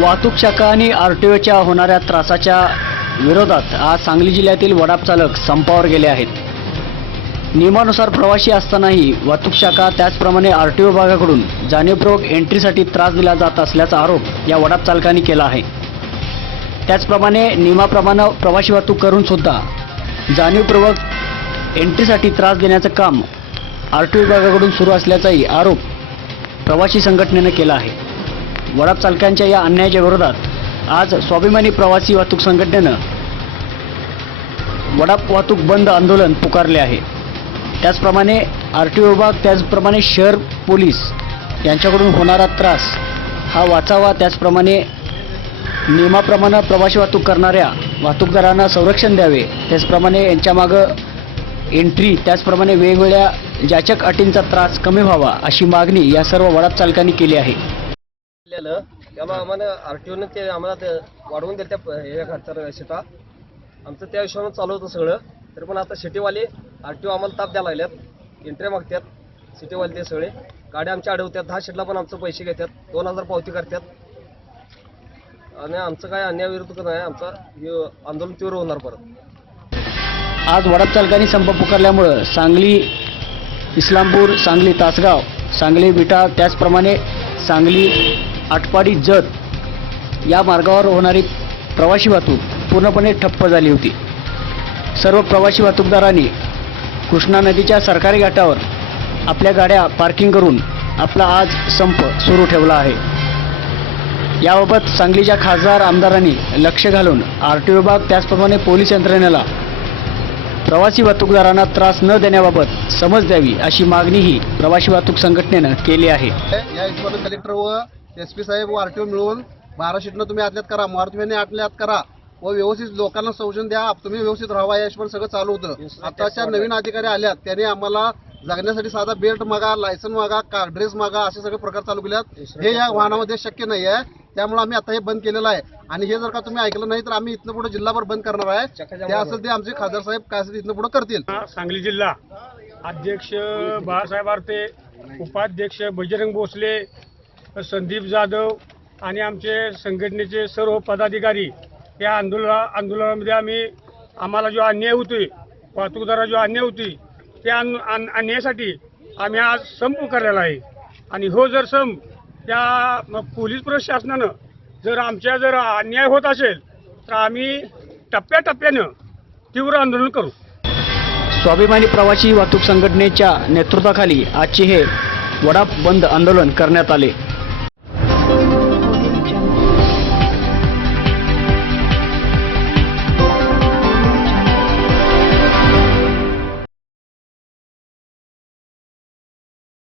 वाहतूक शाखा आणि आर टी ओच्या होणाऱ्या त्रासाच्या विरोधात आज सांगली जिल्ह्यातील वडाप चालक संपावर गेले आहेत. नियमानुसार प्रवाशी असतानाही वाहतूक शाखा त्याचप्रमाणे आर टी ओ विभागाकडून जाणीवपूर्वक एंट्रीसाठी त्रास दिला जात असल्याचा आरोप या वडाप चालकांनी केला आहे. त्याचप्रमाणे नियमाप्रमाणे प्रवासी वाहतूक करून सुद्धा जाणीवपूर्वक एंट्रीसाठी त्रास देण्याचं काम आर टी ओ विभागाकडून सुरू असल्याचाही आरोप प्रवासी संघटनेनं केला आहे. वडाप चालकांच्या या अन्यायाच्या विरोधात आज स्वाभिमानी प्रवासी वाहतूक संघटनेनं वडाप वाहतूक बंद आंदोलन पुकारले आहे. त्याचप्रमाणे आर टी ओ विभाग त्याचप्रमाणे शहर पोलीस यांच्याकडून होणारा त्रास हा वाचावा. त्याचप्रमाणे नियमाप्रमाणे प्रवासी वाहतूक करणाऱ्या वाहतूकदारांना संरक्षण द्यावे. त्याचप्रमाणे यांच्यामागं एंट्री त्याचप्रमाणे वेगवेगळ्या जाचक अटींचा त्रास कमी व्हावा अशी मागणी या सर्व वडाप चालकांनी केली आहे. दिलेलं त्यामुळे आम्हाला आर टी ओनं ते आम्हाला वाढवून दिलं त्या प- हे खर्चाला शिटा आमचं त्या हिशोबानं चालू होतं सगळं. तरी पण आता सिटीवाले आर टी ओ आम्हाला ताप द्यायला लागल्यात. एंट्र्या मागतात सिटीवाले ते सगळे. गाड्या आमच्या अडवतात दहा शीटला पण आमचं पैसे घेतात दोन हजार पावती करतात आणि आमचं काय अन्यायविरुद्ध नाही. आमचं हे आंदोलन तीव्र होणार परत. आज वडाप चालकांनी संप पुकारल्यामुळं सांगली इस्लामपूर सांगली तासगाव सांगली विटा त्याचप्रमाणे सांगली आटपाडी जत या मार्गावर होणारी प्रवासी वाहतूक पूर्णपणे ठप्प झाली होती. सर्व प्रवासी वाहतूकदारांनी कृष्णा नदीच्या सरकारी घाटावर आपल्या गाड्या पार्किंग करून आपला आज संप सुरू ठेवला आहे. याबाबत सांगलीच्या खासदार आमदारांनी लक्ष घालून आर टी विभाग त्याचप्रमाणे पोलीस यंत्रणेला प्रवासी वाहतूकदारांना त्रास न देण्याबाबत समज द्यावी अशी मागणीही प्रवासी वाहतूक संघटनेनं केली आहे. या कलेक्टर व एस पी साहेब व आरटीओ मिळून बारा शीटनं तुम्ही आतल्यात करा मारुतीने आतल्यात करा. व व्यवस्थित लोकांना संरक्षण द्या. तुम्ही व्यवस्थित राहावा या हिशोबाने सगळं चालू होतं. आताच्या नवीन अधिकारी आल्यात. त्यांनी आम्हाला जगण्यासाठी साधा बेल्ट मागा लायसन मागा का ड्रेस मागा असे सगळे प्रकार चालू केल्यात हे या वाहनामध्ये शक्य नाही आहे. त्यामुळे आम्ही आता हे बंद केलेलं आहे. आणि हे जर का तुम्ही ऐकलं नाही तर आम्ही इथनं पुढे जिल्हाभर बंद करणार आहे. ते असेल ते आमचे खासदार साहेब काय असेल इथनं पुढे करतील. सांगली जिल्हा अध्यक्ष बाळासाहेब आरते उपाध्यक्ष बजरंग भोसले संदीप जाधव आणि आमचे संघटनेचे सर्व पदाधिकारी या आंदोलना आंदोलनामध्ये आम्ही आम्हाला जो अन्याय होतोय वाहतूकदारा जो अन्याय होती त्या अन- अन्यायासाठी आम्ही आज संप करलेला आहे. आणि हो जर संप त्या पोलीस प्रशासनानं जर आमच्या जर अन्याय होत असेल तर आम्ही टप्प्याटप्प्यानं तीव्र आंदोलन करू. स्वाभिमानी प्रवासी वाहतूक संघटनेच्या नेतृत्वाखाली आजचे हे वडाप बंद आंदोलन करण्यात आले.